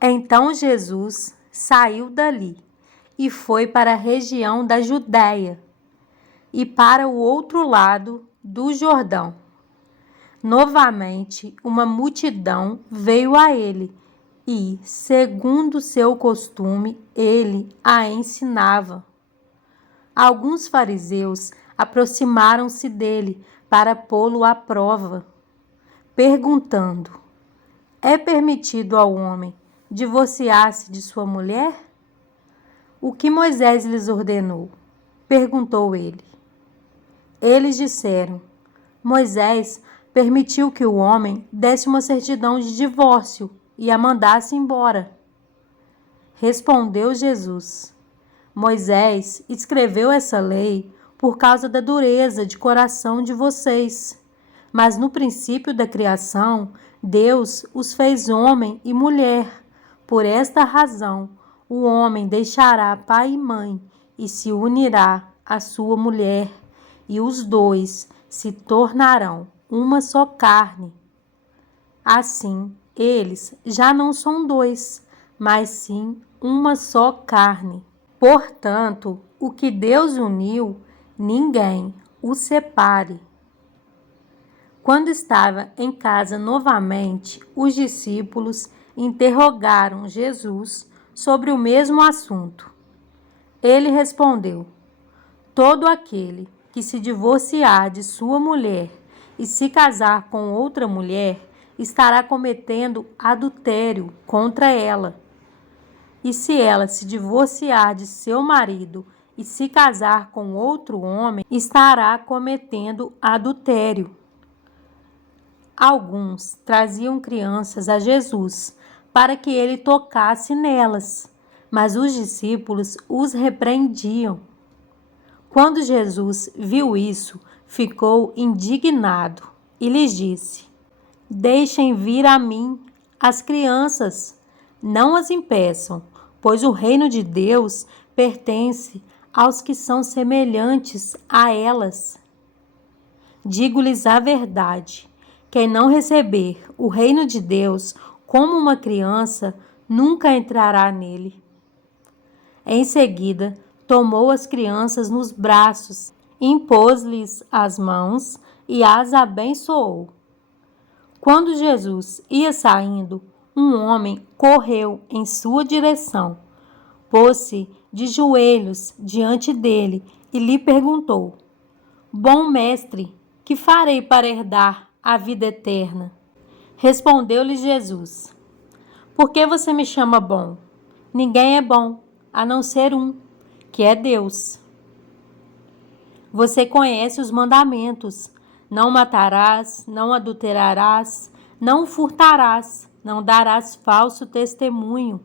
Então Jesus saiu dali e foi para a região da Judéia e para o outro lado do Jordão. Novamente, uma multidão veio a ele e, segundo seu costume, ele a ensinava. Alguns fariseus aproximaram-se dele para pô-lo à prova, perguntando: é permitido ao homem divorciar-se de sua mulher? O que Moisés lhes ordenou? Perguntou ele. Eles disseram: Moisés permitiu que o homem desse uma certidão de divórcio e a mandasse embora. Respondeu Jesus: Moisés escreveu essa lei por causa da dureza de coração de vocês. Mas no princípio da criação, Deus os fez homem e mulher. Por esta razão, o homem deixará pai e mãe e se unirá à sua mulher, e os dois se tornarão uma só carne. Assim, eles já não são dois, mas sim uma só carne. Portanto, o que Deus uniu, ninguém o separe. Quando estava em casa novamente, os discípulos interrogaram Jesus sobre o mesmo assunto. Ele respondeu: todo aquele que se divorciar de sua mulher e se casar com outra mulher estará cometendo adultério contra ela. E se ela se divorciar de seu marido e se casar com outro homem, estará cometendo adultério. Alguns traziam crianças a Jesus para que ele tocasse nelas, mas os discípulos os repreendiam. Quando Jesus viu isso, ficou indignado e lhes disse: deixem vir a mim as crianças, não as impeçam, pois o reino de Deus pertence aos que são semelhantes a elas. Digo-lhes a verdade: quem não receber o reino de Deus como uma criança, nunca entrará nele. Em seguida, tomou as crianças nos braços, impôs-lhes as mãos e as abençoou. Quando Jesus ia saindo, um homem correu em sua direção, pôs-se de joelhos diante dele e lhe perguntou: bom mestre, que farei para herdar a vida eterna? Respondeu-lhe Jesus: por que você me chama bom? Ninguém é bom, a não ser um, que é Deus. Você conhece os mandamentos: não matarás, não adulterarás, não furtarás, não darás falso testemunho,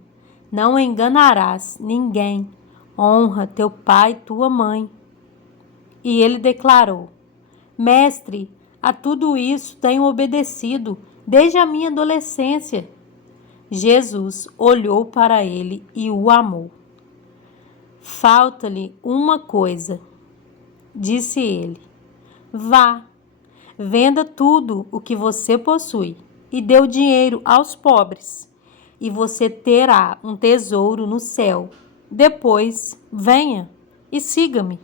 não enganarás ninguém, honra teu pai e tua mãe. E ele declarou: mestre, a tudo isso tenho obedecido desde a minha adolescência. Jesus olhou para ele e o amou. Falta-lhe uma coisa, disse ele. Vá, venda tudo o que você possui e dê o dinheiro aos pobres, e você terá um tesouro no céu. Depois, venha e siga-me.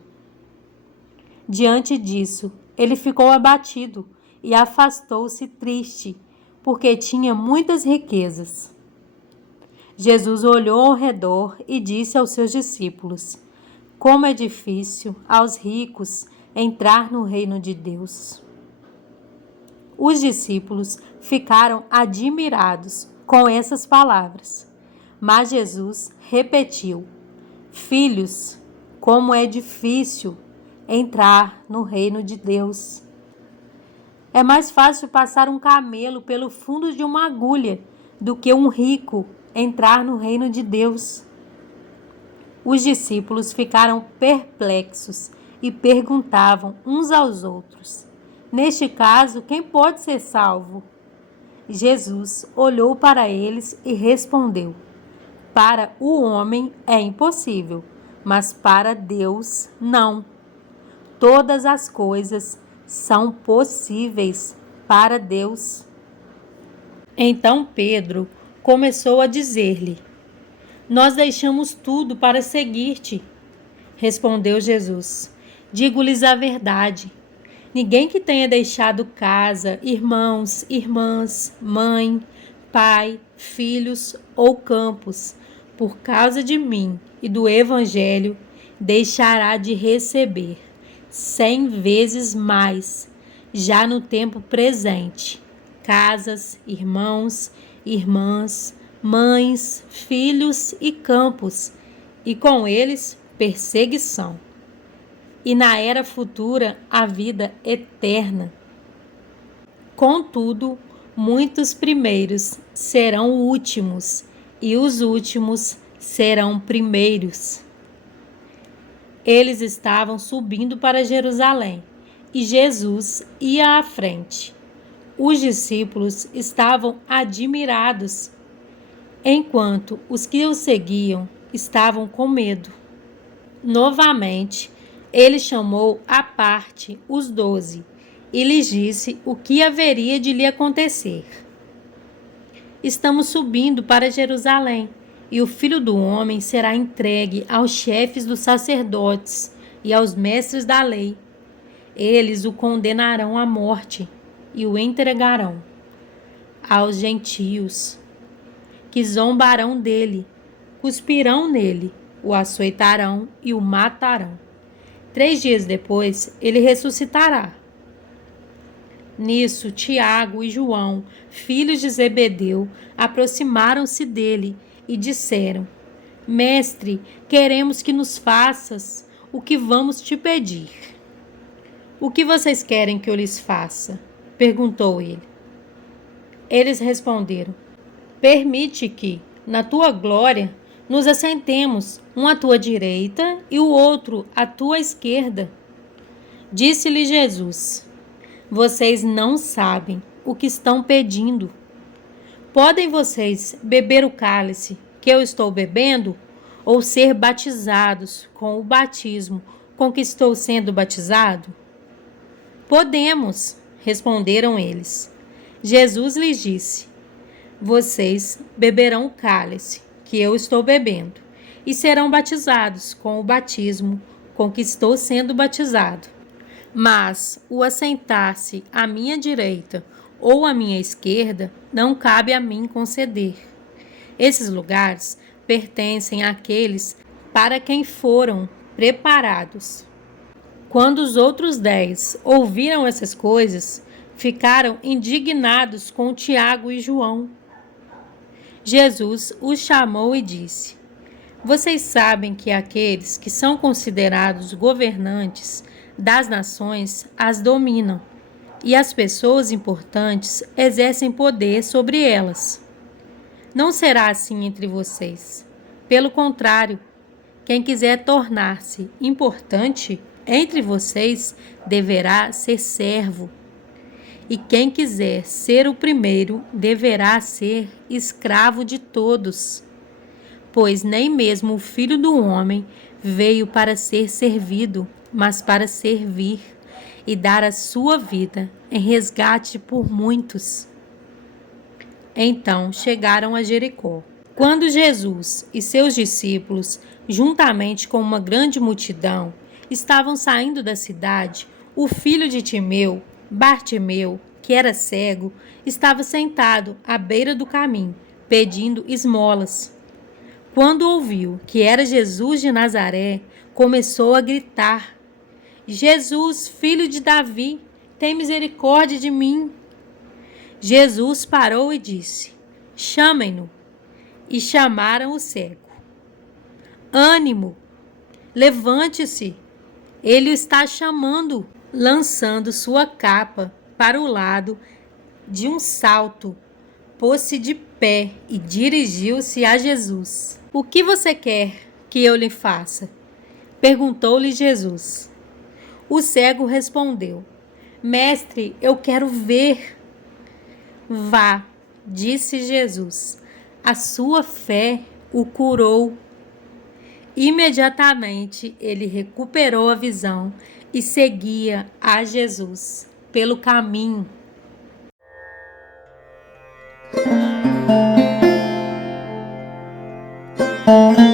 Diante disso, ele ficou abatido e afastou-se triste, porque tinha muitas riquezas. Jesus olhou ao redor e disse aos seus discípulos: como é difícil aos ricos entrar no reino de Deus. Os discípulos ficaram admirados com essas palavras, mas Jesus repetiu: filhos, como é difícil entrar no reino de Deus. É mais fácil passar um camelo pelo fundo de uma agulha do que um rico entrar no reino de Deus. Os discípulos ficaram perplexos e perguntavam uns aos outros: neste caso, quem pode ser salvo? Jesus olhou para eles e respondeu: para o homem é impossível, mas para Deus não. Todas as coisas são possíveis para Deus. Então Pedro começou a dizer-lhe: Nós deixamos tudo para seguir-te. Respondeu Jesus: Digo-lhes a verdade. Ninguém que tenha deixado casa, irmãos, irmãs, mãe, pai, filhos ou campos, por causa de mim e do Evangelho, deixará de receber 100 vezes mais, já no tempo presente, casas, irmãos, irmãs, mães, filhos e campos, e com eles perseguição. E na era futura a vida eterna. Contudo, muitos primeiros serão últimos, e os últimos serão primeiros. Eles estavam subindo para Jerusalém, e Jesus ia à frente. Os discípulos estavam admirados, enquanto os que o seguiam estavam com medo. Novamente, ele chamou à parte os 12 e lhes disse o que haveria de lhe acontecer. Estamos subindo para Jerusalém, e o Filho do Homem será entregue aos chefes dos sacerdotes e aos mestres da lei. Eles o condenarão à morte e o entregarão aos gentios, que zombarão dele, cuspirão nele, o açoitarão e o matarão. 3 dias depois, ele ressuscitará. Nisso, Tiago e João, filhos de Zebedeu, aproximaram-se dele e disseram: Mestre, queremos que nos faças o que vamos te pedir. O que vocês querem que eu lhes faça? Perguntou ele. Eles responderam: Permite que, na tua glória, nos assentemos, um à tua direita e o outro à tua esquerda. Disse-lhe Jesus: Vocês não sabem o que estão pedindo. Podem vocês beber o cálice que eu estou bebendo, ou ser batizados com o batismo com que estou sendo batizado? Podemos, responderam eles. Jesus lhes disse: Vocês beberão o cálice que eu estou bebendo, e serão batizados com o batismo com que estou sendo batizado. Mas o assentar-se à minha direita ou à minha esquerda não cabe a mim conceder. Esses lugares pertencem àqueles para quem foram preparados. Quando os outros 10 ouviram essas coisas, ficaram indignados com Tiago e João. Jesus os chamou e disse: Vocês sabem que aqueles que são considerados governantes das nações as dominam, e as pessoas importantes exercem poder sobre elas. Não será assim entre vocês. Pelo contrário, quem quiser tornar-se importante entre vocês deverá ser servo. E quem quiser ser o primeiro deverá ser escravo de todos. Pois nem mesmo o Filho do Homem veio para ser servido, mas para servir e dar a sua vida em resgate por muitos. Então chegaram a Jericó. Quando Jesus e seus discípulos, juntamente com uma grande multidão, estavam saindo da cidade, o filho de Timeu, Bartimeu, que era cego, estava sentado à beira do caminho, pedindo esmolas. Quando ouviu que era Jesus de Nazaré, começou a gritar: Jesus, filho de Davi, tem misericórdia de mim. Jesus parou e disse: Chamem-no. E chamaram o cego. Ânimo, levante-se, ele o está chamando. Lançando sua capa para o lado de um salto, pôs-se de pé e dirigiu-se a Jesus. O que você quer que eu lhe faça? Perguntou-lhe Jesus. O cego respondeu: Mestre, eu quero ver. Vá, disse Jesus, a sua fé o curou. Imediatamente ele recuperou a visão e seguia a Jesus pelo caminho. Música